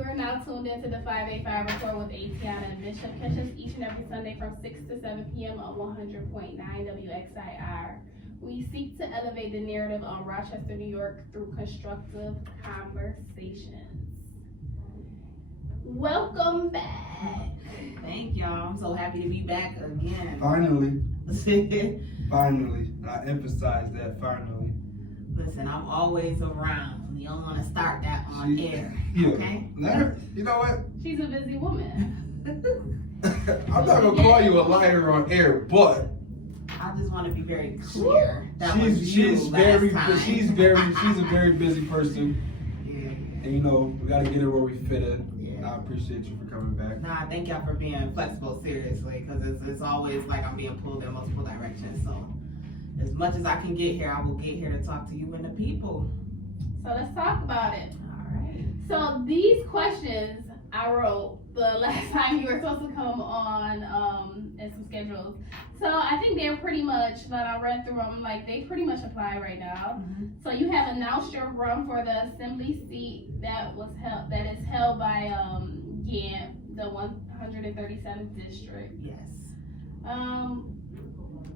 You are now tuned into the 585 Report with Atiana and Bishop. Catch us each and every Sunday from 6 to 7 p.m. on 100.9 WXIR. We seek to elevate the narrative on Rochester, New York through constructive conversations. Welcome back. Thank y'all. I'm so happy to be back again. Finally. Finally. I emphasize that, finally. Listen, I'm always around. You don't want to start that on air, okay? You know what? She's a busy woman. I'm not gonna call you a liar on air, but I just want to be very clear. She's a very busy person. Yeah. And you know, we gotta get her where we fit in. Yeah. I appreciate you for coming back. Nah, thank y'all for being flexible, seriously, because it's always like I'm being pulled in multiple directions. So as much as I can get here, I will get here to talk to you and the people. So let's talk about it. All right. So these questions I wrote the last time you were supposed to come on in some schedules. So I think they're pretty much, when I read through them, like they pretty much apply right now. Mm-hmm. So you have announced your run for the assembly seat that is held by Gant, the 137th district. Yes.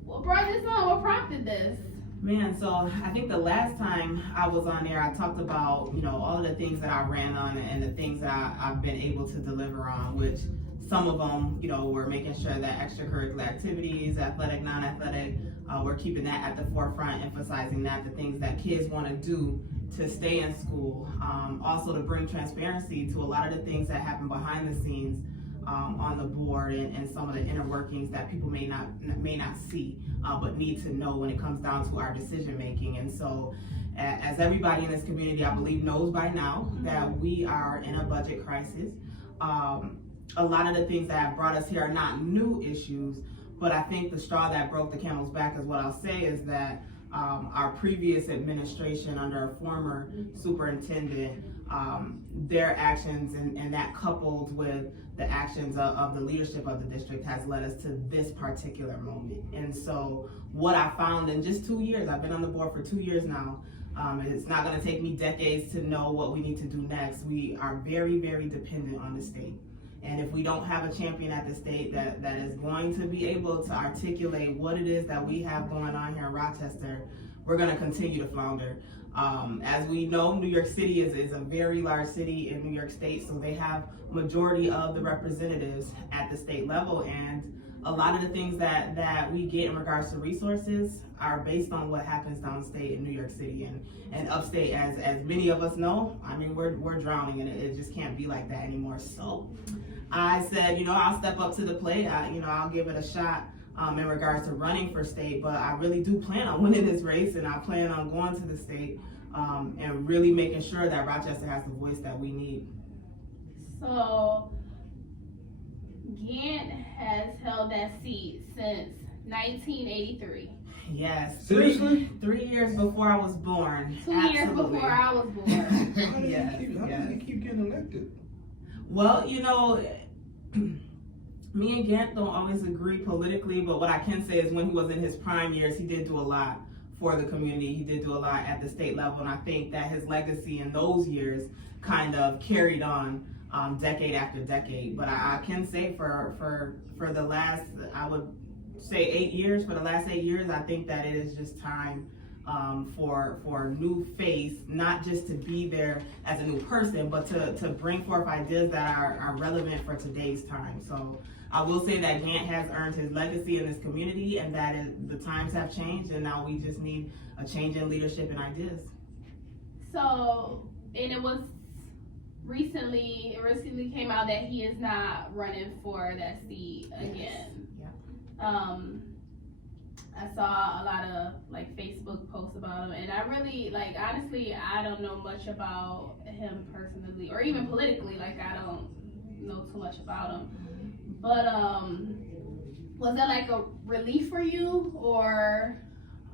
What brought this on? What prompted this? Man, so I think the last time I was on there, I talked about, you know, all of the things that I ran on and the things that I've been able to deliver on, which some of them, you know, were making sure that extracurricular activities, athletic, non-athletic, we're keeping that at the forefront, emphasizing that the things that kids want to do to stay in school. Also to bring transparency to a lot of the things that happen behind the scenes on the board and some of the inner workings that people may not see, but need to know when it comes down to our decision making. And so as everybody in this community, I believe, knows by now that we are in a budget crisis. A lot of the things that have brought us here are not new issues, but I think the straw that broke the camel's back is what I'll say is that our previous administration under a former superintendent, their actions and that coupled with the actions of the leadership of the district has led us to this particular moment. And so what I found in just 2 years, I've been on the board for 2 years now, it's not gonna take me decades to know what we need to do next. We are very, very dependent on the state. And if we don't have a champion at the state that is going to be able to articulate what it is that we have going on here in Rochester, we're gonna continue to flounder. As we know, New York City is a very large city in New York State, so they have majority of the representatives at the state level, and a lot of the things that we get in regards to resources are based on what happens downstate in New York City and upstate. As many of us know, I mean, we're drowning, and it just can't be like that anymore. So I said, you know, I'll step up to the plate. I'll give it a shot in regards to running for state, but I really do plan on winning this race, and I plan on going to the state and really making sure that Rochester has the voice that we need. So Gant has held that seat since 1983. Yes. Seriously? 3 years before I was born. 2 years before I was born. How did they keep getting elected? Well, you know, me and Gant don't always agree politically, but what I can say is when he was in his prime years, he did do a lot for the community. He did do a lot at the state level, and I think that his legacy in those years kind of carried on decade after decade. But I can say for the last, I would say 8 years, for the last 8 years, I think that it is just time for a new face, not just to be there as a new person, but to bring forth ideas that are relevant for today's time. So I will say that Gant has earned his legacy in this community, and that the times have changed, and now we just need a change in leadership and ideas. So, and it recently came out that he is not running for that seat again. Yes. Yeah. I saw a lot of like Facebook posts about him, and I really honestly, I don't know much about him personally or even politically. Like, I don't know too much about him. But was that like a relief for you, or?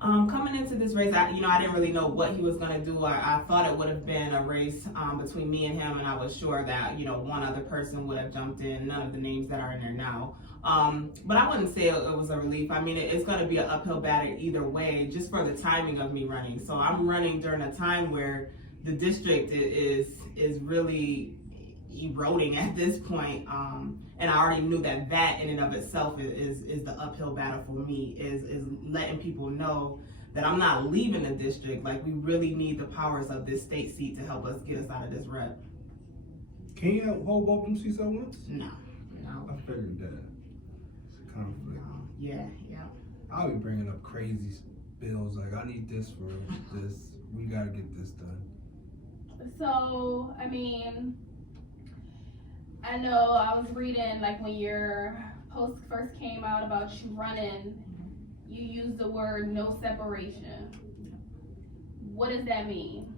Coming into this race, I didn't really know what he was going to do. I thought it would have been a race between me and him, and I was sure that, one other person would have jumped in, none of the names that are in there now. But I wouldn't say it was a relief. I mean, it's going to be an uphill battle either way, just for the timing of me running. So I'm running during a time where the district is really eroding at this point. And I already knew that in and of itself is the uphill battle for me, is letting people know that I'm not leaving the district. Like, we really need the powers of this state seat to help us get us out of this rut. Can you hold both them seats at once? No. I figured that. It's a conflict. No. Yeah. I'll be bringing up crazy bills like, I need this for this. We gotta get this done. So, I mean, I know I was reading, like, when your post first came out about you running, you used the word no separation. What does that mean?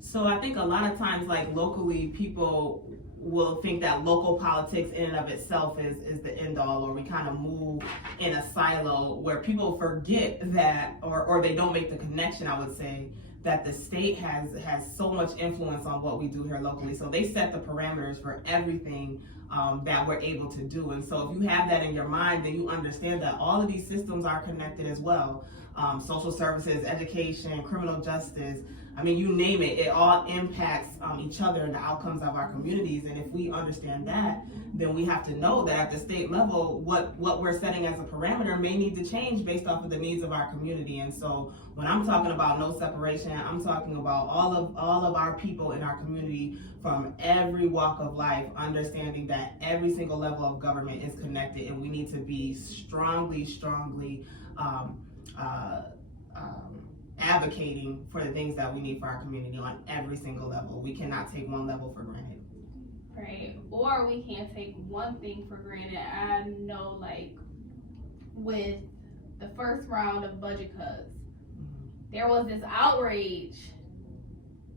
So I think a lot of times, like, locally, people will think that local politics in and of itself is the end all, or we kind of move in a silo where people forget that, or they don't make the connection, I would say, that the state has so much influence on what we do here locally. So they set the parameters for everything that we're able to do. And so if you have that in your mind, then you understand that all of these systems are connected as well. Social services, education, criminal justice, I mean, you name it, it all impacts each other and the outcomes of our communities. And if we understand that, then we have to know that at the state level, what we're setting as a parameter may need to change based off of the needs of our community. And so when I'm talking about no separation, I'm talking about all of our people in our community from every walk of life, understanding that every single level of government is connected, and we need to be strongly advocating for the things that we need for our community on every single level. We cannot take one level for granted. Right, or we can't take one thing for granted. I know, like, with the first round of budget cuts, there was this outrage.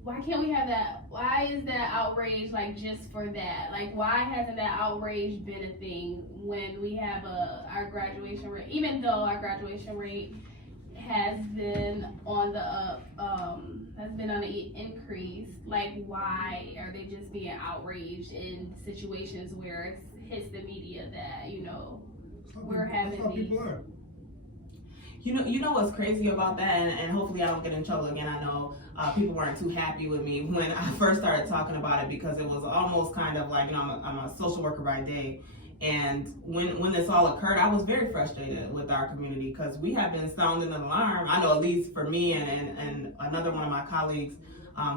Why can't we have that? Why is that outrage, like, just for that? Like, why hasn't that outrage been a thing when we have our graduation rate, even though our graduation rate has been on the up, has been on the increase? Like, why are they just being outraged in situations where it hits the media that, you know, we're having these? You know what's crazy about that, and hopefully I don't get in trouble again. I know people weren't too happy with me when I first started talking about it, because it was almost kind of like, you know, I'm a social worker by day. And when this all occurred, I was very frustrated with our community, because we have been sounding an alarm. I know, at least for me and another one of my colleagues,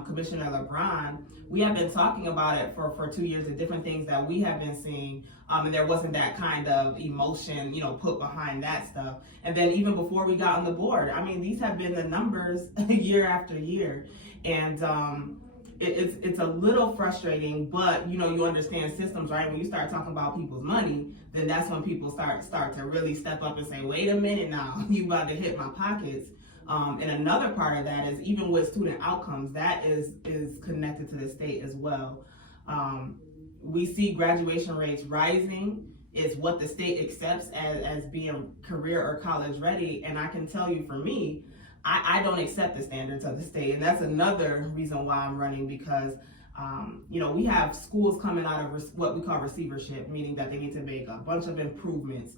Commissioner LeBron, we have been talking about it for 2 years, the different things that we have been seeing, and there wasn't that kind of emotion, you know, put behind that stuff. And then even before we got on the board, I mean, these have been the numbers year after year. And it's a little frustrating, but, you know, you understand systems, right? When you start talking about people's money, then that's when people start to really step up and say, wait a minute now, you about to hit my pockets. And another part of that is, even with student outcomes, that is connected to the state as well. We see graduation rates rising. It's what the state accepts as being career or college ready. And I can tell you, for me, I don't accept the standards of the state. And that's another reason why I'm running, because you know, we have schools coming out of what we call receivership, meaning that they need to make a bunch of improvements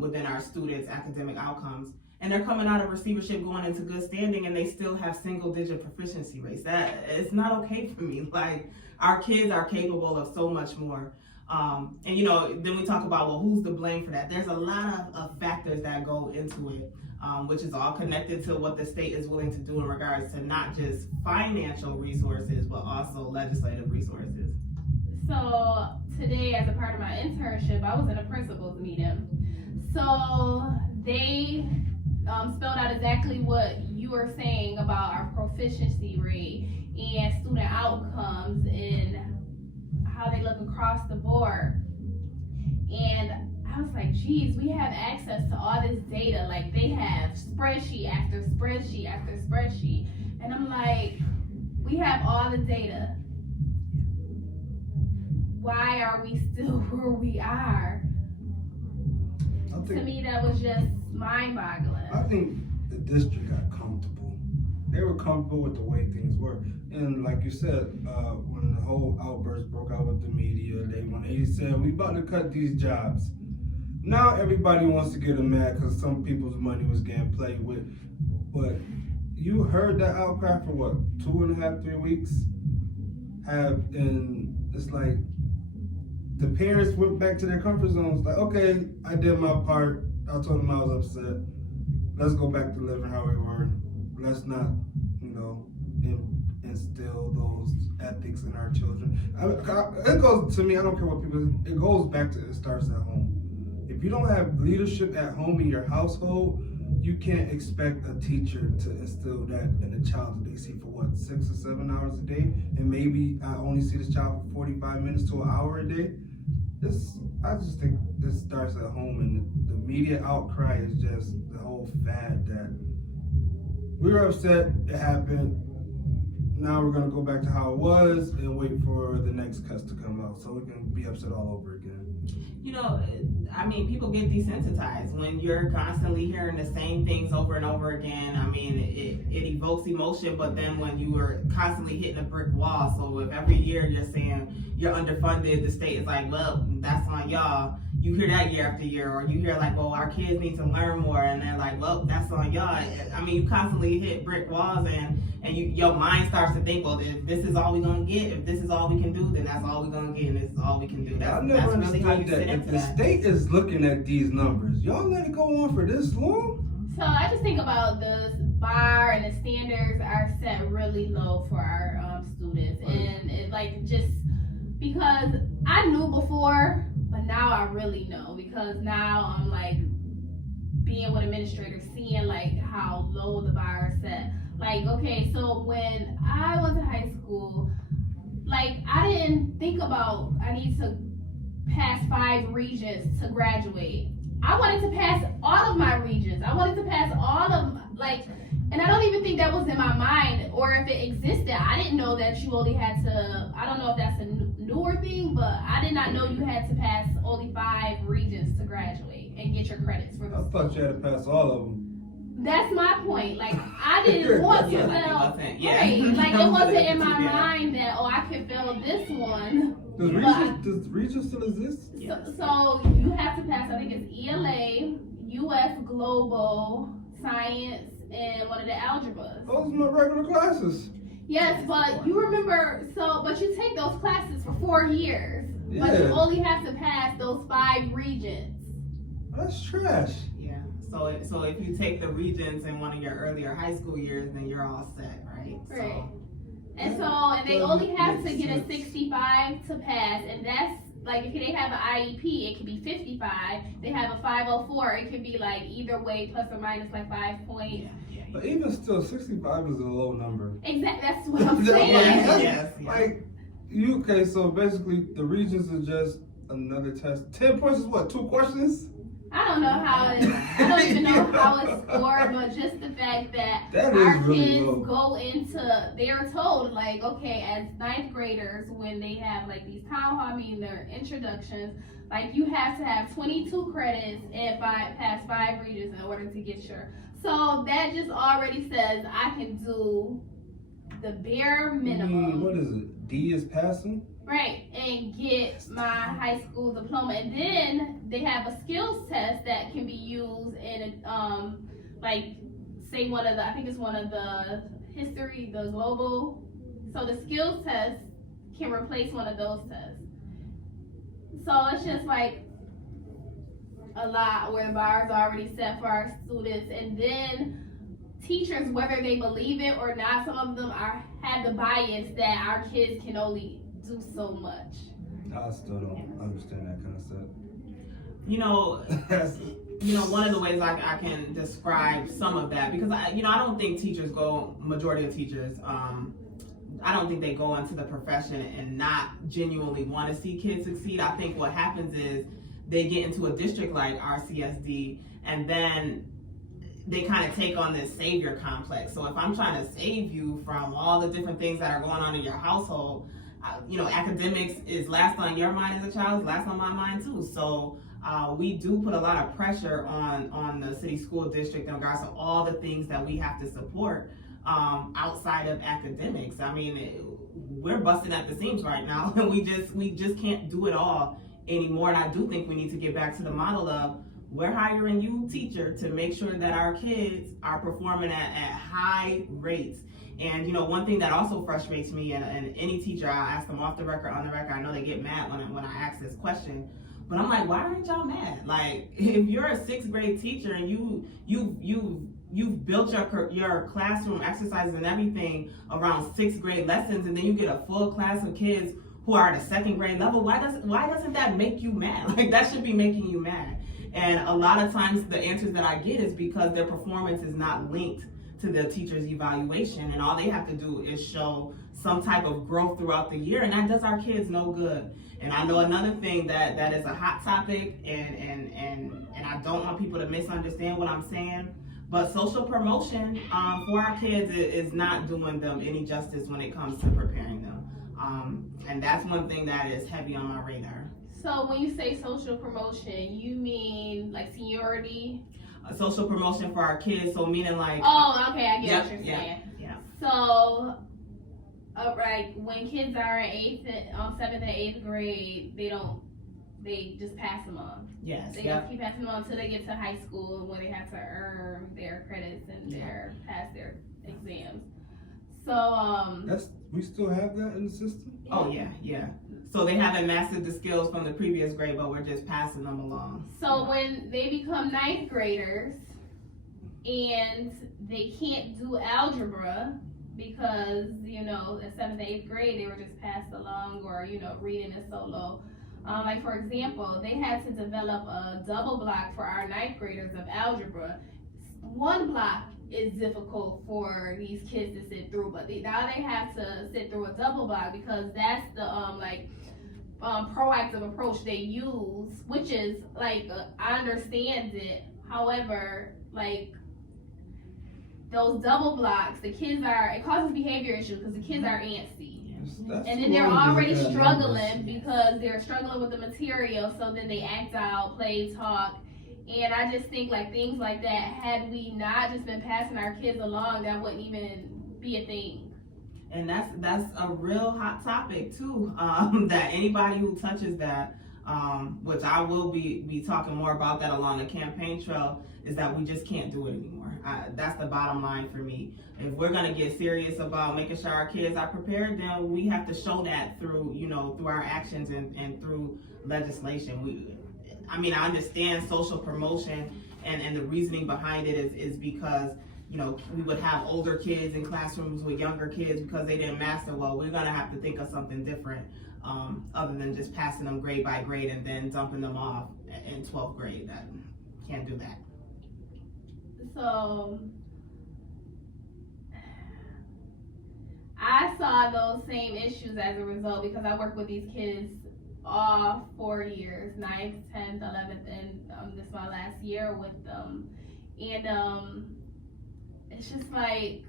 within our students' academic outcomes. And they're coming out of receivership going into good standing, and they still have single-digit proficiency rates. That it's not okay for me. Like, our kids are capable of so much more. And, you know, then we talk about, well, who's to blame for that? There's a lot of factors that go into it, which is all connected to what the state is willing to do in regards to not just financial resources, but also legislative resources. So today, as a part of my internship, I was in a principal's meeting. So they spelled out exactly what you were saying about our proficiency rate and student outcomes and how they look across the board. And I was like, geez, we have access to all this data. Like, they have spreadsheet after spreadsheet after spreadsheet. And I'm like, we have all the data. Why are we still where we are? To me, that was just mind-boggling. I think the district got comfortable. They were comfortable with the way things were. And like you said, when the whole outburst broke out with the media, when they said, we about to cut these jobs. Now everybody wants to get them mad because some people's money was getting played with. But you heard that outcry for what, 2.5, 3 weeks? And it's like, the parents went back to their comfort zones. Like, okay, I did my part. I told them I was upset. Let's go back to living how we were. Let's not, instill those ethics in our children. It goes to me. I don't care what people. It goes back to it starts at home. If you don't have leadership at home in your household, you can't expect a teacher to instill that in a child that they see for 6 or 7 hours a day, and maybe I only see this child for 45 minutes to an hour a day. I just think this starts at home, and the media outcry is just the whole fad that we were upset it happened. Now we're gonna go back to how it was and wait for the next cuts to come out so we can be upset all over again. People get desensitized when you're constantly hearing the same things over and over again. It evokes emotion, but then when you are constantly hitting a brick wall, so if every year you're saying you're underfunded, the state is like, well, that's on y'all. You hear that year after year, or you hear like, well, our kids need to learn more, and they're like, well, that's on y'all. You constantly hit brick walls, and your mind starts to think, well, if this is all we're gonna get, if this is all we can do, then that's all we're gonna get, and this is all we can do. I never understood that. If the state is looking at these numbers, y'all let it go on for this long? So I just think about the bar and the standards are set really low for our students, and it just because I knew before, but now I really know, because now I'm like being with administrators, seeing like how low the bar is set. Like, okay, so when I was in high school, like I didn't think about I need to pass 5 regions to graduate. I wanted to pass all of my regions. I wanted to pass all of and I don't even think that was in my mind, or if it existed, I didn't know that you only had to, I don't know if that's a newer thing, but I did not know you had to pass only 5 regions to graduate and get your credits for those. I thought you had to pass all of them. That's my point. Like, I didn't want to fail. Right. Like, it wasn't in my mind that, I could fail this one. Does Regis still exist? So you have to pass, I think it's ELA, US Global, Science, and one of the algebras. Those are my regular classes. Yes, but you remember, but you take those classes for 4 years. Yeah. But you only have to pass those 5 regions. That's trash. Yeah. So if you take the regions in one of your earlier high school years, then you're all set, right? Right. And they only have to get a 65 to pass, and that's like if they have an IEP, it could be 55. They have a 504, it could be like either way, plus or minus like 5 points. Yeah. But even still, 65 is a low number. Exactly, that's what I'm saying. Yes. Okay, so basically the regions are just another test. 10 points is what, 2 questions? I don't know how I don't even know how it's scored, but just the fact that our really kids low. go into, they're told like, okay, as 9th graders, when they have like these their introductions, like you have to have 22 credits and pass 5 regions in order to get your, so that just already says I can do the bare minimum. What is it? D is passing? Right, and get my high school diploma. And then they have a skills test that can be used in, say I think it's one of the history, the global. So the skills test can replace one of those tests. So it's just like a lot where the bar is already set for our students. And then teachers, whether they believe it or not, some of them have the bias that our kids can only do so much. I still don't understand that kind of stuff. One of the ways I can describe some of that, because I don't think majority of teachers, I don't think they go into the profession and not genuinely want to see kids succeed. I think what happens is they get into a district like RCSD, and then they kind of take on this savior complex. So if I'm trying to save you from all the different things that are going on in your household, academics is last on your mind as a child, is last on my mind too. So we do put a lot of pressure on the city school district in regards to all the things that we have to support outside of academics. We're busting at the seams right now, and we just can't do it all anymore. And I do think we need to get back to the model of we're hiring you, teacher, to make sure that our kids are performing at high rates. And, you know, one thing that also frustrates me, and any teacher, I ask them off the record, on the record, I know they get mad when I ask this question, but I'm like, why aren't y'all mad? Like, if you're a 6th grade teacher and you've built your classroom exercises and everything around 6th grade lessons, and then you get a full class of kids who are at a 2nd grade level, why doesn't that make you mad? Like, that should be making you mad. And a lot of times the answers that I get is because their performance is not linked to the teacher's evaluation, and all they have to do is show some type of growth throughout the year, and that does our kids no good. And I know another thing that is a hot topic, and I don't want people to misunderstand what I'm saying, but social promotion for our kids is not doing them any justice when it comes to preparing them. And that's one thing that is heavy on my radar. So when you say social promotion, you mean like seniority? Social promotion for our kids, so meaning like. Oh, okay, I get what you're saying. Yeah. So, right, when kids are in 7th and 8th grade, they just pass them on. Yes. They just keep passing them on until they get to high school, where they have to earn their credits and pass their exams. So, we still have that in the system? Oh yeah. So they haven't mastered the skills from the previous grade, but we're just passing them along. So when they become 9th graders and they can't do algebra because, you know, in 7th and 8th grade they were just passed along, or, you know, reading is so low. Like, for example, they had to develop a double block for our 9th graders of algebra. One block is difficult for these kids to sit through, but now they have to sit through a double block because that's the proactive approach they use, which is like, I understand it. However, like, those double blocks, it causes behavior issues because the kids are antsy. And then they're already struggling because they're struggling with the material, so then they act out, play, talk. And I just think, like, things like that, had we not just been passing our kids along, that wouldn't even be a thing. And that's a real hot topic too, that anybody who touches that, which I will be talking more about that along the campaign trail, is that we just can't do it anymore. That's the bottom line for me. If we're gonna get serious about making sure our kids are prepared, then we have to show that through, you know, through our actions and through legislation. I understand social promotion and the reasoning behind it is because, you know, we would have older kids in classrooms with younger kids because they didn't master well. We're gonna have to think of something different, other than just passing them grade by grade and then dumping them off in 12th grade. That can't do that. So I saw those same issues as a result because I work with these kids all 4 years, 9th, 10th, 11th, and this is my last year with them. And it's just like,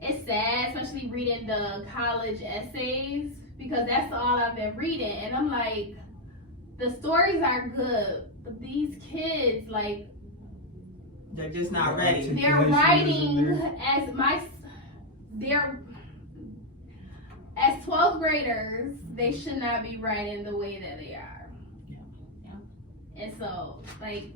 it's sad, especially reading the college essays, because that's all I've been reading. And I'm like, the stories are good, but these kids, like, they're just not ready. They're writing as 12th graders, they should not be writing the way that they are. Yeah. And so, like,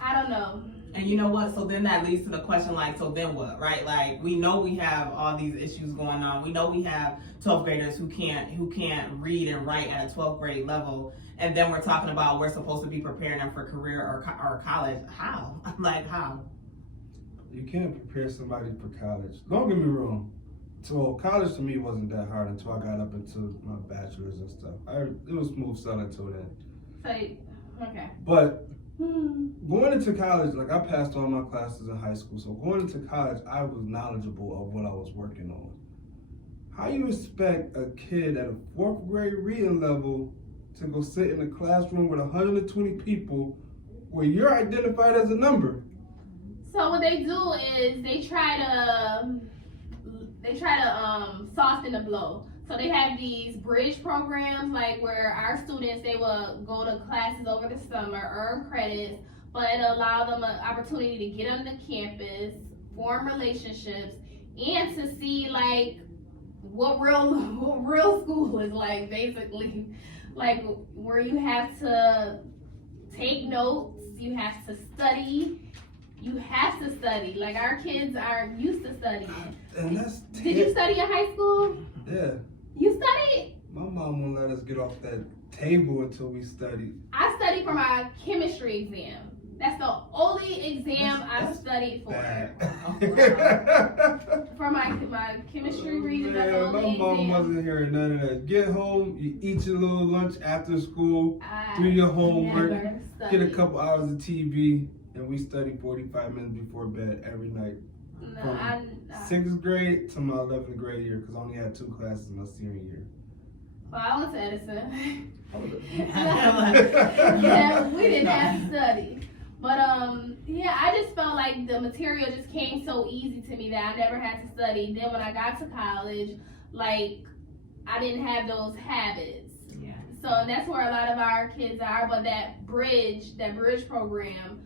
I don't know. And you know what? So then that leads to the question, like, so then what, right? Like, we know we have all these issues going on. We know we have 12th graders who can't read and write at a 12th grade level. And then we're talking about we're supposed to be preparing them for career or college. How? Like, how? You can't prepare somebody for college. Don't get me wrong. So college to me wasn't that hard until I got up into my bachelor's and stuff. It was smooth sailing until then. So, okay. But going into college, like, I passed all my classes in high school. So going into college, I was knowledgeable of what I was working on. How you expect a kid at a 4th grade reading level to go sit in a classroom with 120 people where you're identified as a number? So what they do is they try to soften the blow. So they have these bridge programs, like, where our students, they will go to classes over the summer, earn credits, but it'll allow them an opportunity to get on the campus, form relationships, and to see, like, what real school is like, basically. Like, where you have to take notes, you have to study, You have to study. Like, our kids are used to studying. And that's Did you study in high school? Yeah. You studied? My mom won't let us get off that table until we studied. I studied for my chemistry exam. That's the only exam I studied for. For my chemistry reading, that's the My only mom exam. wasn't hearing none of that. Get home, you eat your little lunch after school, do your homework, get a couple hours of TV, and we study 45 minutes before bed every night. No, From 6th grade to my 11th grade year, because I only had 2 classes my senior year. Well, I went to Edison. Yeah, we didn't have to study. But yeah, I just felt like the material just came so easy to me that I never had to study. Then when I got to college, like, I didn't have those habits. Yeah. So that's where a lot of our kids are. But that bridge program,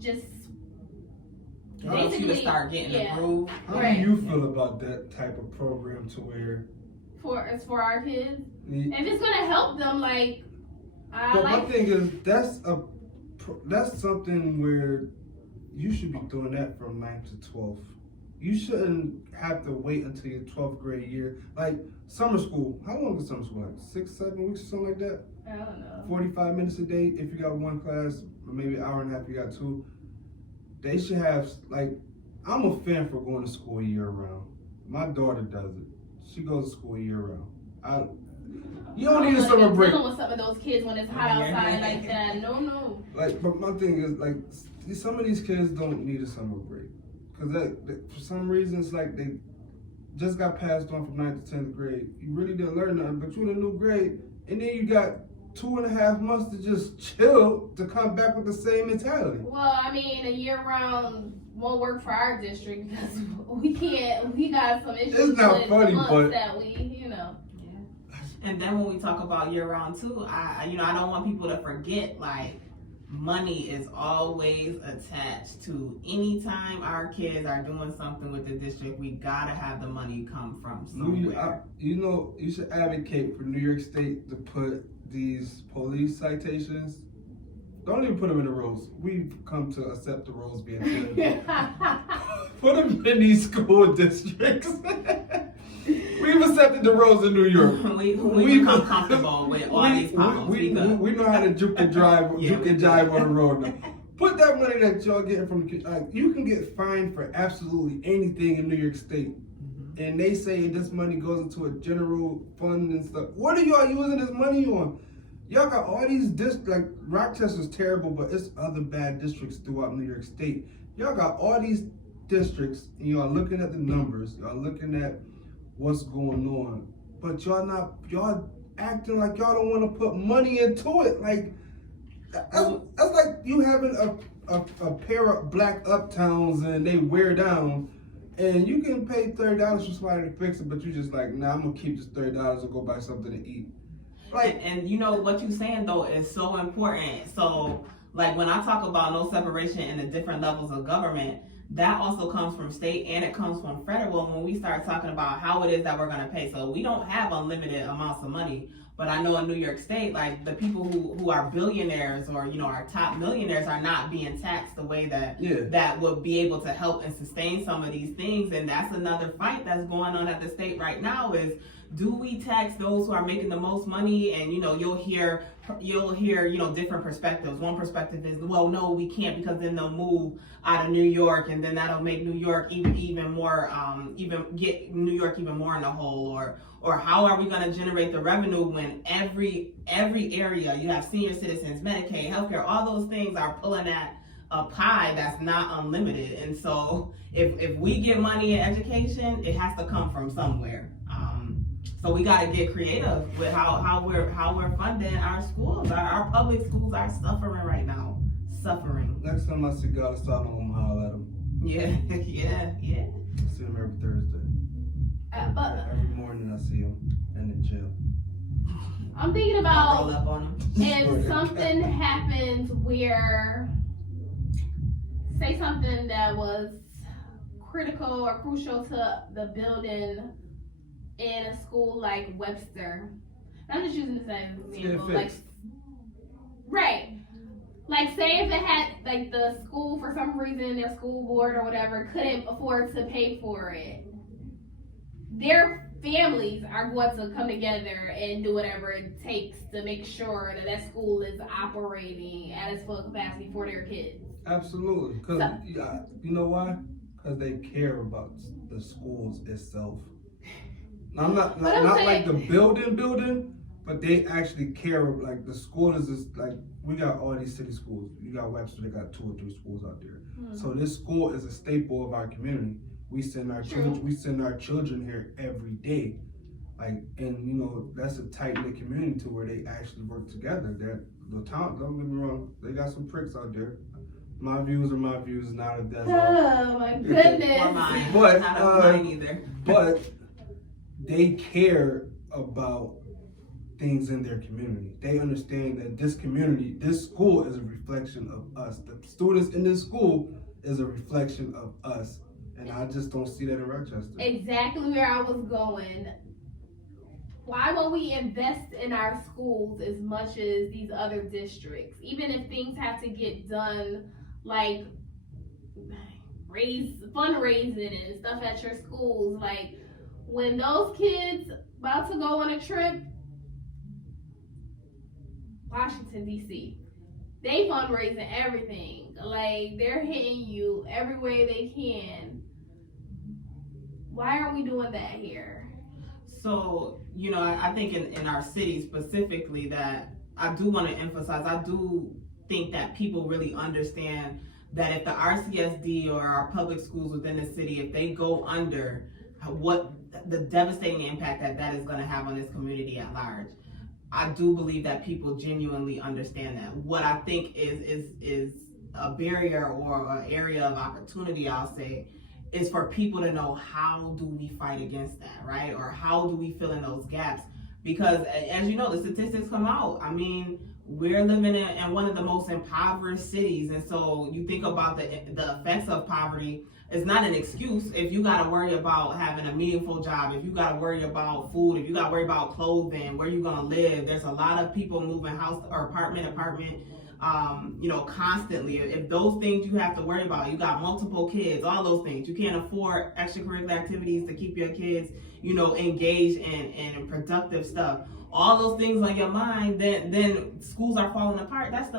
just Once you to start getting the groove. How Right. do you feel about that type of program to where? for our kids, and it's gonna help them. Like, But my thing is, that's something where you should be doing that from 9th to 12th. You shouldn't have to wait until your 12th grade year. Like summer school, how long is summer school? Like 6-7 weeks or something like that? I don't know. 45 minutes a day if you got 1 class, or maybe an hour and a half if you got 2. They should have, like, I'm a fan for going to school year round. My daughter does it. She goes to school year round. You don't need a summer break. Dealing with some of those kids when it's hot outside like that. No. Like, but my thing is, like, some of these kids don't need a summer break. Because for some reason, it's like they just got passed on from 9th to 10th grade. You really didn't learn nothing, but you're in a new grade. And then you got 2.5 months to just chill to come back with the same mentality. Well, I mean, a year-round won't work for our district because we got some issues It's not with funny, the months but that we, you know. And then when we talk about year round too, I don't want people to forget, like, money is always attached to anytime our kids are doing something with the district. We gotta have the money come from somewhere. You should advocate for New York State to put these police citations. Don't even put them in the roads. We've come to accept the roads being filled. Put them in these school districts. We've accepted the roads in New York. we become comfortable with all these problems. We know how to juke and drive, juke and jive on the road now. Put that money that y'all getting from the kids. Like, you can get fined for absolutely anything in New York State. And they say this money goes into a general fund and stuff. What are y'all using this money on? Y'all got all these districts, like Rochester's terrible, but it's other bad districts throughout New York State. Y'all got all these districts, and y'all looking at the numbers, y'all looking at what's going on, but y'all acting like y'all don't want to put money into it. Like, that's like you having a pair of black uptowns and they wear down, and you can pay $30 for somebody to fix it, but you just like, nah, I'm gonna keep this $30 and go buy something to eat. Like, and you know what you're saying though is so important. So, like, when I talk about no separation in the different levels of government, that also comes from state and it comes from federal when we start talking about how it is that we're going to pay. So we don't have unlimited amounts of money, but I know in New York State, like, the people who are billionaires or, our top millionaires are not being taxed the way that that would be able to help and sustain some of these things. And that's another fight that's going on at the state right now is, do we tax those who are making the most money? And you'll hear different perspectives. One perspective is, well, no, we can't, because then they'll move out of New York, and then that'll make New York even more, get New York even more in the hole. Or how are we going to generate the revenue when every area, you have senior citizens, Medicaid, healthcare, all those things are pulling at a pie that's not unlimited. And so if we get money in education, it has to come from somewhere. So we got to get creative with how we're funding our schools. Our public schools are suffering right now. Suffering. Next time I see God, I'm gonna holler at him. Yeah. I see him every Thursday. But Every morning I see him in the jail. I'm thinking Roll about up on them. if something happens where, say something that was critical or crucial to the building in a school like Webster. I'm just using this as an example. Like, right. like, say if it had, like, the school, for some reason, their school board or whatever couldn't afford to pay for it, their families are going to come together and do whatever it takes to make sure that that school is operating at its full capacity for their kids. Absolutely. Because, you know why? Because they care about the schools itself. Now, not like the building, but they actually care. Like, the school is just, like, we got all these city schools. You got Webster, they got 2 or 3 schools out there. So this school is a staple of our community. We send our children here every day. Like, and you know, that's a tight-knit community to where they actually work together. The town, don't get me wrong, they got some pricks out there. My views are my views, not a desert. Oh my goodness. Or mine. But, not mine either. But they care about things in their community. They understand that this community, this school is a reflection of us. The students in this school is a reflection of us. And I just don't see that in Rochester. Exactly where I was going. Why won't we invest in our schools as much as these other districts? Even if things have to get done, like fundraising and stuff at your schools. Like, when those kids about to go on a trip, Washington, D.C., they fundraising everything. Like, they're hitting you every way they can. Why aren't we doing that here? So, you know, I think in our city specifically that I do want to emphasize, I do think that people really understand that if the RCSD or our public schools within the city, if they go under, what the devastating impact that is going to have on this community at large. I do believe that people genuinely understand that. What I think is a barrier or an area of opportunity, I'll say, is for people to know, how do we fight against that, right? Or how do we fill in those gaps? Because as you know, the statistics come out. I mean, we're living in one of the most impoverished cities. And so you think about the effects of poverty. It's not an excuse if you got to worry about having a meaningful job, if you got to worry about food, if you got to worry about clothing, where you're going to live. There's a lot of people moving house or apartment, you know, constantly. If those things you have to worry about, you got multiple kids, all those things. You can't afford extracurricular activities to keep your kids, you know, engaged in productive stuff. All those things on your mind, then schools are falling apart. That's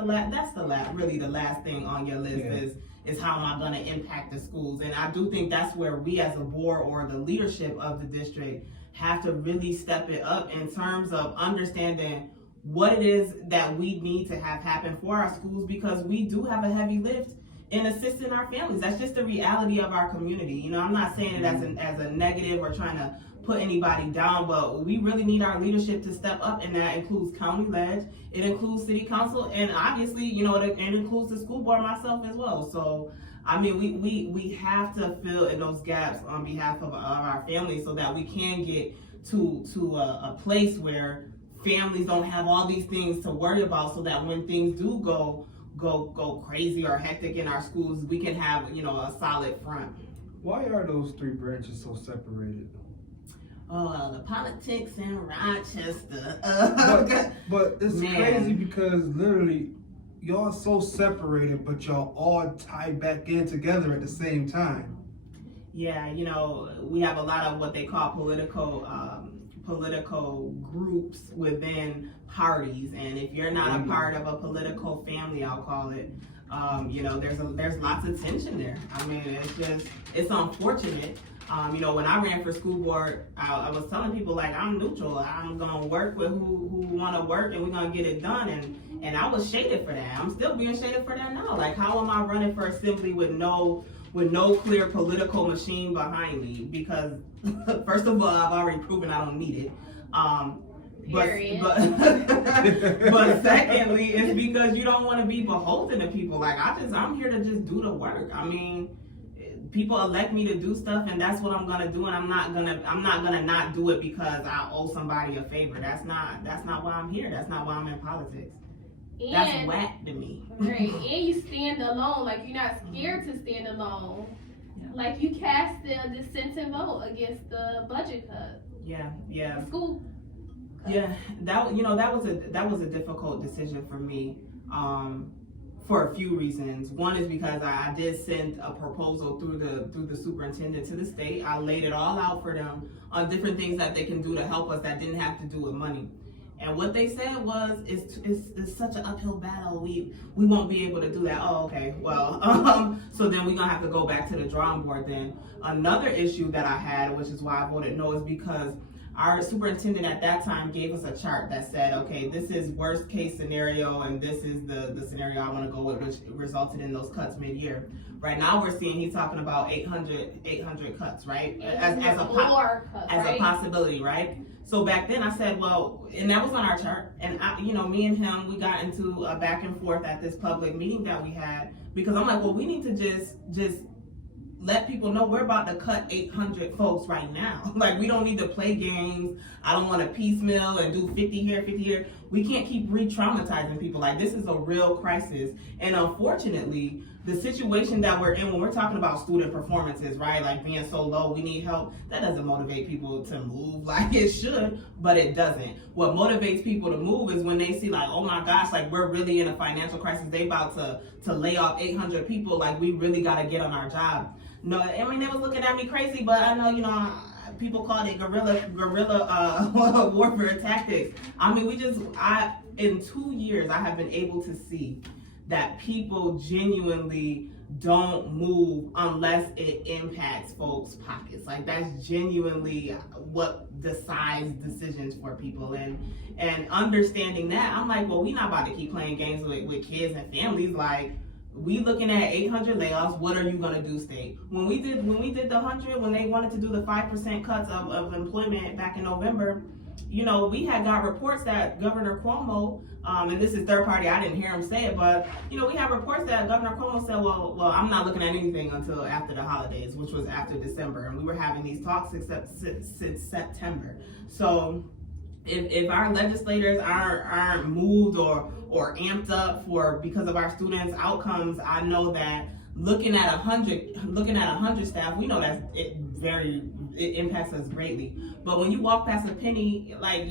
really the last thing on your list is how am I going to impact the schools? And I do think that's where we as a board or the leadership of the district have to really step it up in terms of understanding what it is that we need to have happen for our schools, because we do have a heavy lift in assisting our families. That's just the reality of our community. You know, I'm not saying it as a negative or trying to put anybody down, but we really need our leadership to step up, and that includes county ledge, it includes city council, and obviously, you know, it includes the school board, myself as well. So, I mean, we have to fill in those gaps on behalf of our families so that we can get to a place where families don't have all these things to worry about, so that when things do go crazy or hectic in our schools, we can have, you know, a solid front. Why are those 3 branches so separated? The politics in Rochester. But it's crazy because literally y'all so separated, but y'all all tied back in together at the same time. Yeah, you know, we have a lot of what they call political groups within parties, and if you're not a part of a political family, I'll call it, you know, there's lots of tension there. I mean, it's unfortunate. You know, when I ran for school board, I was telling people, like, I'm neutral. I'm gonna work with who want to work, and we're gonna get it done. And I was shaded for that. I'm still being shaded for that now. Like, how am I running for assembly with no clear political machine behind me? Because first of all, I've already proven I don't need it. But secondly, it's because you don't want to be beholden to people. Like, I'm here to just do the work. I mean, people elect me to do stuff, and that's what I'm gonna do, and I'm not gonna not do it because I owe somebody a favor. That's not why I'm here. That's not why I'm in politics. And, that's whack to me. Right, and you stand alone. Like, you're not scared to stand alone. Yeah. Like, you cast the dissenting vote against the budget cut. Yeah. The school cut. Yeah, that was a difficult decision for me. for a few reasons. One is because I did send a proposal through the superintendent to the state. I laid it all out for them on different things that they can do to help us that didn't have to do with money. And what they said was, it's such an uphill battle. We won't be able to do that. Oh, okay. Well, so then we're gonna have to go back to the drawing board. Then another issue that I had, which is why I voted no, is because our superintendent at that time gave us a chart that said, okay, this is worst case scenario, and this is the scenario I want to go with, which resulted in those cuts mid-year. Right now we're seeing he's talking about 800 cuts, right? As a possibility, right? So back then I said, well, and that was on our chart, and me and him, we got into a back and forth at this public meeting that we had, because I'm like, well, we need to just let people know we're about to cut 800 folks right now. Like, we don't need to play games. I don't want to piecemeal and do 50 here, 50 here. We can't keep re-traumatizing people. Like, this is a real crisis. And unfortunately, the situation that we're in when we're talking about student performances, right? Like being so low, we need help. That doesn't motivate people to move like it should, but it doesn't. What motivates people to move is when they see like, oh my gosh, like we're really in a financial crisis. They about to lay off 800 people. Like, we really got to get on our job. No, I mean, they was looking at me crazy, but I know, people call it guerrilla warfare tactics. I mean, in 2 years, I have been able to see that people genuinely don't move unless it impacts folks' pockets. Like, that's genuinely what decides decisions for people. And understanding that, I'm like, well, we not about to keep playing games with kids and families. Like, we looking at 800 layoffs. What are you gonna do, state? When we did the 100, when they wanted to do the 5% cuts of employment back in November, we had got reports that Governor Cuomo, and this is third party, I didn't hear him say it, but we have reports that Governor Cuomo said, well, I'm not looking at anything until after the holidays, which was after December, and we were having these talks since September. So if our legislators aren't moved or amped up because of our students' outcomes, I know that looking at 100 staff, we know that it impacts us greatly. But when you walk past a penny, like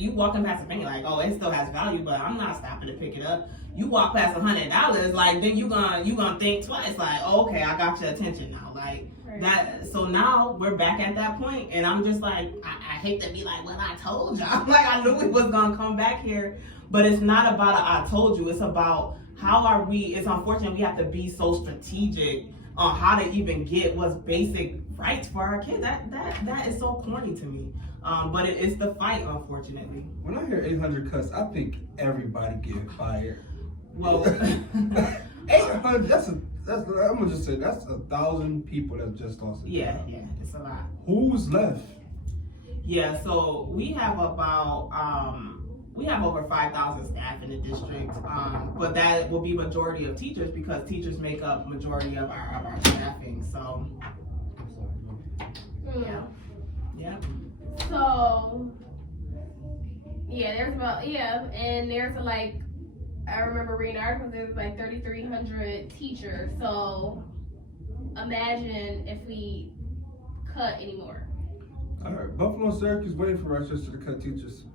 oh, it still has value, but I'm not stopping to pick it up. You walk past $100, like then you gonna think twice, like, oh, okay, I got your attention now, like. That, so now we're back at that point, and I'm just like, I hate to be like, well, I told y'all. Like, I knew we was gonna come back here, but it's not about I told you. It's about it's unfortunate we have to be so strategic on how to even get what's basic rights for our kids. That is so corny to me. But it's the fight, unfortunately. When I hear 800 cuts, I think everybody get fired. Well, 800, I'm gonna just say that's 1,000 people that just lost their job. Yeah, it's a lot. Who's left? Yeah, so we have over 5,000 staff in the district, but that will be majority of teachers because teachers make up majority of our staffing. So yeah. So there's I remember reading articles, there's like 3,300 teachers. So imagine if we cut anymore. All right, Buffalo and Syracuse waiting for Rochester to cut teachers.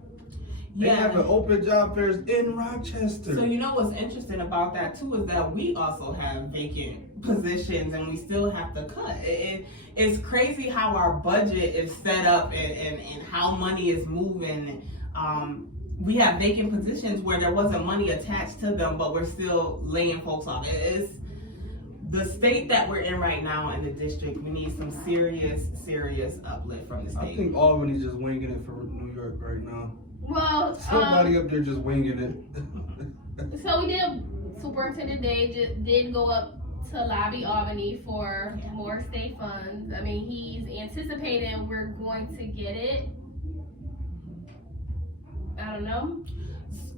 They Yeah. have an open job fairs in Rochester. So what's interesting about that too is that we also have vacant positions and we still have to cut. It's crazy how our budget is set up and how money is moving. We have vacant positions where there wasn't money attached to them, but we're still laying folks off. It's the state that we're in right now in the district. We need some serious uplift from the state. I think Albany's just winging it for New York right now. Well, somebody up there just winging it. So we did. Superintendent Day did go up to lobby Albany for more state funds. I mean, he's anticipating we're going to get it. I don't know.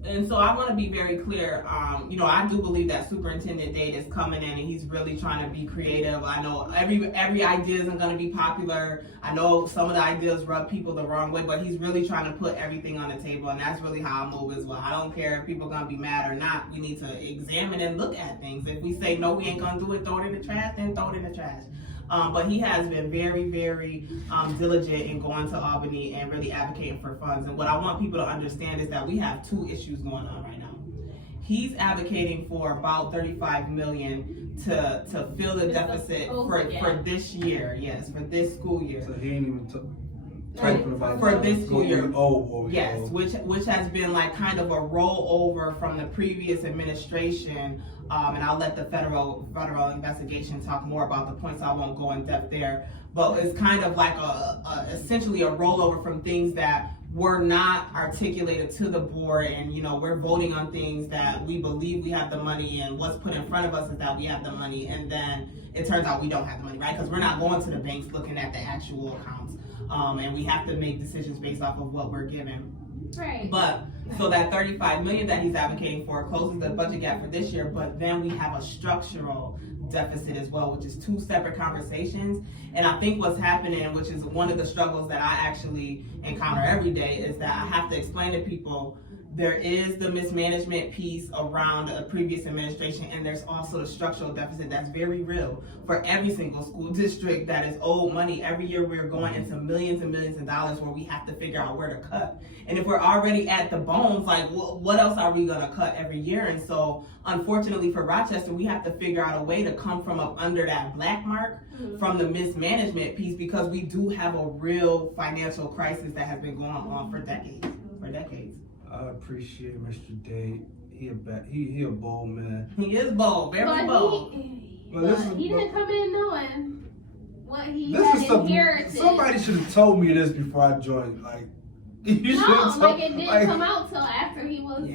And so I want to be very clear. I do believe that Superintendent Date is coming in and he's really trying to be creative. I know every idea isn't going to be popular. I know some of the ideas rub people the wrong way, but he's really trying to put everything on the table, and that's really how I move as well. I don't care if people are going to be mad or not. We need to examine and look at things. If we say, no, we ain't going to do it, throw it in the trash, then throw it in the trash. But he has been very, very diligent in going to Albany and really advocating for funds. And what I want people to understand is that we have two issues going on right now. he's advocating for about 35 million to fill the deficit for this year. Yes, for this school year. So he ain't even talking about for this school year. Yes, which has been like kind of a rollover from the previous administration. And I'll let the federal investigation talk more about the points. I won't go in depth there. But it's kind of like essentially a rollover from things that were not articulated to the board, and we're voting on things that we believe we have the money, and what's put in front of us is that we have the money, and then it turns out we don't have the money, right? Because we're not going to the banks looking at the actual accounts, and we have to make decisions based off of what we're given. Right. But so that 35 million that he's advocating for closes the budget gap for this year, but then we have a structural deficit as well, which is two separate conversations. And I think what's happening, which is one of the struggles that I actually encounter every day, is that I have to explain to people there is the mismanagement piece around a previous administration, and there's also the structural deficit that's very real for every single school district that is owed money. Every year we're going into millions and millions of dollars where we have to figure out where to cut. And if we're already at the bones, like what else are we gonna cut every year? And so unfortunately for Rochester, we have to figure out a way to come from up under that black mark from the mismanagement piece, because we do have a real financial crisis that has been going on for decades. I appreciate Mr. Day. He a bold man. He is bold, very bold. He didn't come in knowing what he this had is inherited. Somebody should have told me this before I joined. Like, you it didn't come out till after he was.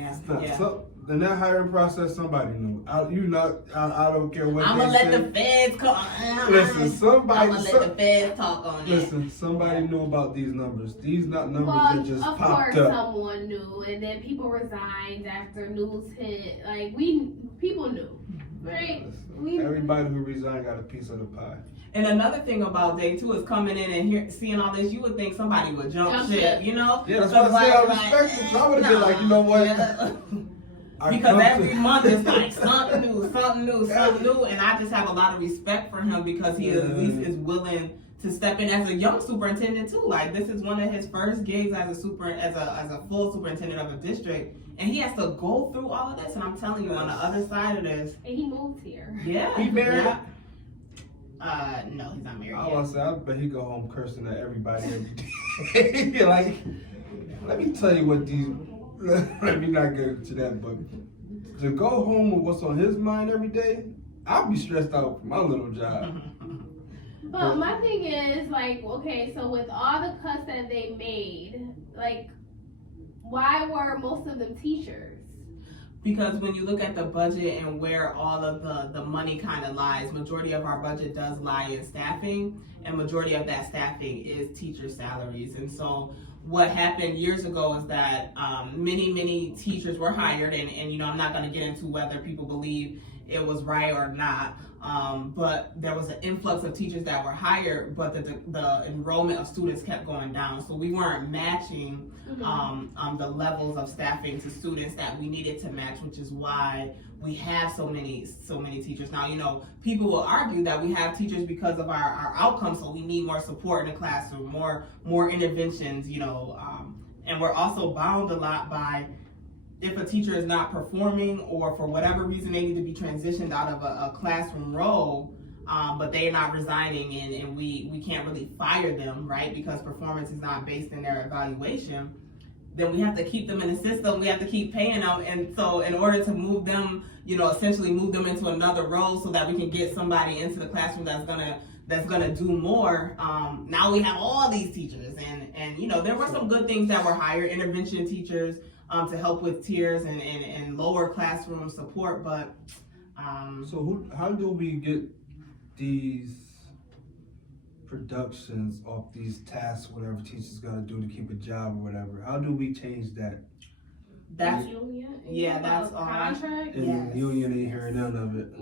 So, in that hiring process, somebody knew. I don't care what I'm they gonna let say. the feds come. Listen, I'm gonna let the feds talk on it. Listen, somebody knew about these numbers. These not numbers that just of popped course up. someone knew, and then people resigned after news hit. Like people knew, right? Everybody who resigned got a piece of the pie. And another thing about day two is coming in and seeing all this, you would think somebody would jump ship, Yeah, that's what I said. I respect it. I would have been like, you know what? Yeah. Because every month it's like something new, and I just have a lot of respect for him because he at least is willing to step in as a young superintendent too. Like, this is one of his first gigs as a full superintendent of a district, and he has to go through all of this. And I'm telling you, on the other side of this, and he moved here. Yeah, he married. Yeah. No, he's not married. I want to say, I bet he go home cursing at everybody every day. Like, let me tell you what these. Let me not get into that, but to go home with what's on his mind every day, I'll be stressed out for my little job. But my thing is, like, okay, so with all the cuts that they made, like, why were most of them teachers? Because when you look at the budget and where all of the money kind of lies, majority of our budget does lie in staffing, and majority of that staffing is teacher salaries. And so what happened years ago is that many teachers were hired, and I'm not going to get into whether people believe it was right or not, but there was an influx of teachers that were hired, but the enrollment of students kept going down. So we weren't matching the levels of staffing to students that we needed to match, which is why we have so many teachers. Now, people will argue that we have teachers because of our outcomes, so we need more support in the classroom, more interventions, and we're also bound a lot by if a teacher is not performing, or for whatever reason they need to be transitioned out of a classroom role, but they're not resigning, and we can't really fire them, right? Because performance is not based in their evaluation. Then we have to keep them in the system. We have to keep paying them, and so in order to move them, essentially move them into another role so that we can get somebody into the classroom that's gonna do more. Now we have all these teachers, and there were some good things that were hired, intervention teachers, to help with tiers and lower classroom support, but how do we get these productions off these tasks, whatever teachers got to do to keep a job or whatever? How do we change that? That's union. That's all. Contract. And the union ain't hearing none of it.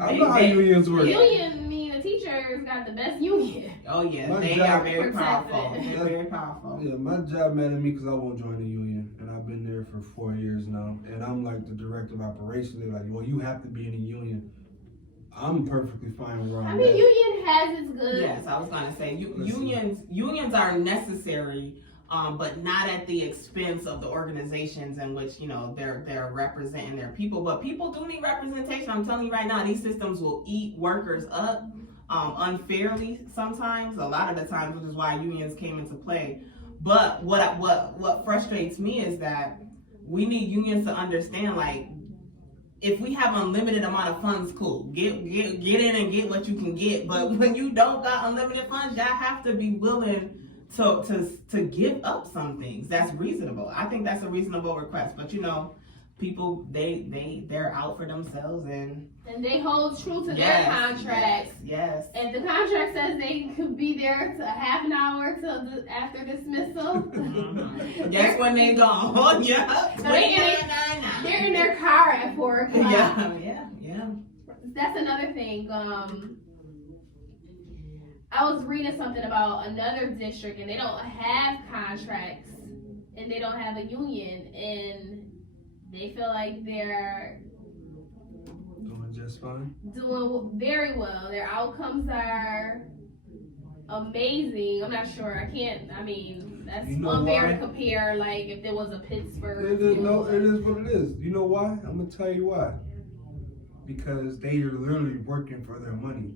I know how unions work. The teachers got the best union. Oh yeah, My they job are very powerful. They're very powerful. Yeah, my job mad at me because I won't join the union, and I've been there for 4 years now. And I'm like the director of operations. They're like, well, you have to be in a union. I'm perfectly fine where I'm at. Union has its good. Yes, I was gonna say unions are necessary, but not at the expense of the organizations in which, you know, they're representing their people. But people do need representation. I'm telling you right now, these systems will eat workers up unfairly sometimes, a lot of the times, which is why unions came into play. But what frustrates me is that we need unions to understand, like, if we have unlimited amount of funds, cool. Get in and get what you can get. But when you don't got unlimited funds, y'all have to be willing to give up some things. That's reasonable. I think that's a reasonable request. But you know, people they're out for themselves and they hold true to their contracts. Yes. And the contract says they could be there to half an hour till after dismissal. Mm-hmm. That's when they go. Yeah. So they're in their car at 4 o'clock. Yeah. That's another thing. I was reading something about another district, and they don't have contracts, and they don't have a union, and they feel like they're doing just fine. Doing very well. Their outcomes are amazing. I'm not sure. That's unfair to compare. Like if there was a Pittsburgh. It is what it is. You know why? I'm gonna tell you why. Because they are literally working for their money.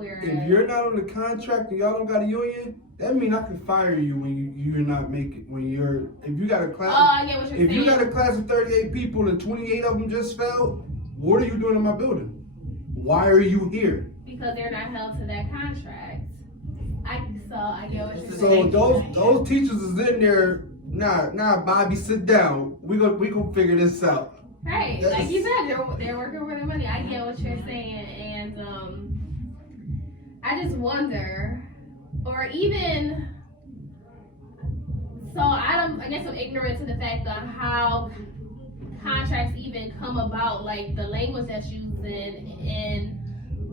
If you're not on the contract and y'all don't got a union, that means I can fire you when you're not making if you got a class. I get what you're saying. You got a class of 38 people and 28 of them just failed, what are you doing in my building? Why are you here? Because they're not held to that contract. I get what you're saying. So those teachers is in there. Nah, Bobby, sit down. We gonna figure this out. Right, like you said, they're working for their money. I get what you're saying, and I just wonder, or even so, I guess I'm ignorant to the fact of how contracts even come about, like the language that's used and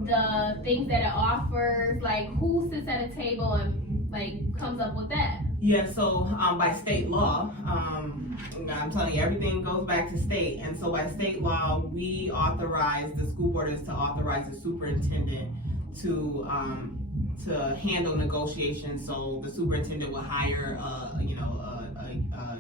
the things that it offers, like who sits at a table and like comes up with that. Yeah, so by state law, I'm telling you, everything goes back to state. And so by state law, we authorize, the school board is to authorize the superintendent to handle negotiations. So the superintendent will hire a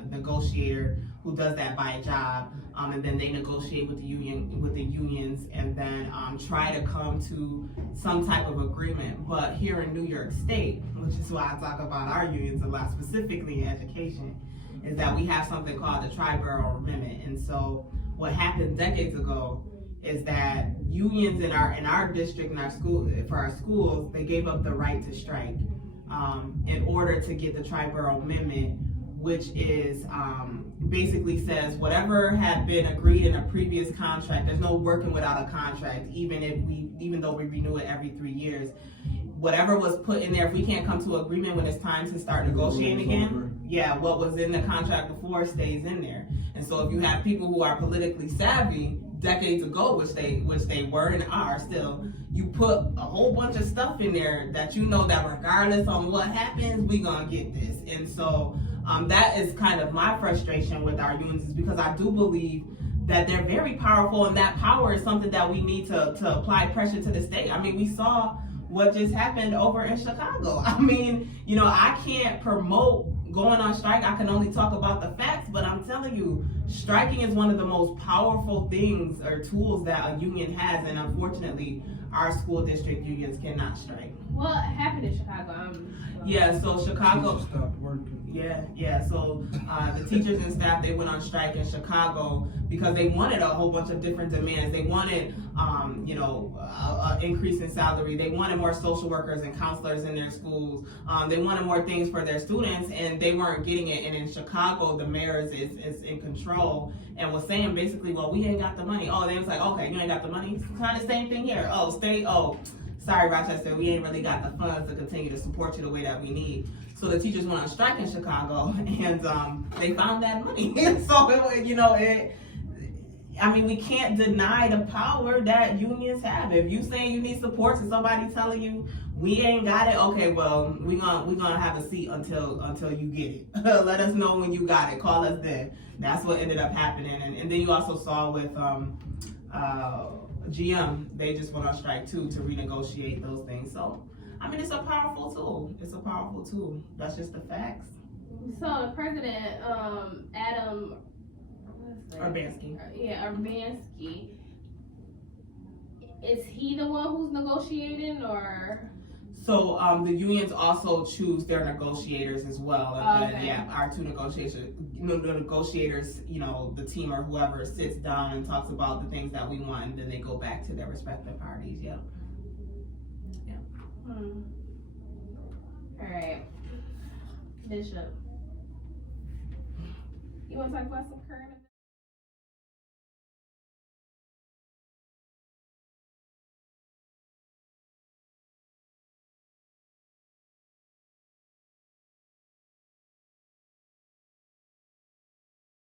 negotiator who does that by job, and then they negotiate with the unions, and then try to come to some type of agreement. But here in New York State, which is why I talk about our unions a lot, specifically in education, is that we have something called the Tri-Borough Amendment. And so what happened decades ago is that unions in our district, in our school, for our schools, they gave up the right to strike in order to get the Tri-Borough Amendment, which is basically says whatever had been agreed in a previous contract. There's no working without a contract, even though we renew it every 3 years. Whatever was put in there, if we can't come to agreement when it's time to start negotiating again, what was in the contract before stays in there. And so if you have people who are politically savvy, decades ago, which they were and are still, you put a whole bunch of stuff in there that you know that regardless on what happens, we gonna get this. And so that is kind of my frustration with our unions, is because I do believe that they're very powerful, and that power is something that we need to apply pressure to the state. I mean, we saw what just happened over in Chicago. I mean, you know, I can't promote going on strike. I can only talk about the facts, but I'm telling you, striking is one of the most powerful things or tools that a union has, and unfortunately, our school district unions cannot strike. What happened in Chicago? So Chicago stopped working. So the teachers and staff, they went on strike in Chicago because they wanted a whole bunch of different demands. They wanted, an increase in salary. They wanted more social workers and counselors in their schools. They wanted more things for their students, and they weren't getting it. And in Chicago, the mayor is in control and was saying basically, well, we ain't got the money. Oh, they was like, okay, you ain't got the money. It's kind of the same thing here. Sorry, Rochester, we ain't really got the funds to continue to support you the way that we need. So the teachers went on strike in Chicago, and they found that money. So, we can't deny the power that unions have. If you saying you need support and somebody telling you we ain't got it, okay, well, we're gonna have a seat until you get it. Let us know when you got it. Call us then. That's what ended up happening. And then you also saw with GM, they just went on strike too to renegotiate those things. So I mean, it's a powerful tool. It's a powerful tool. That's just the facts. So the president, Adam, Urbanski. Urbanski. Is he the one who's negotiating, or? So the unions also choose their negotiators as well, and then, Okay. yeah, our two negotiators, you know, the team or whoever sits down and talks about the things that we want, and then they go back to their respective parties. Yeah. All right, Bishop. You want to talk about some current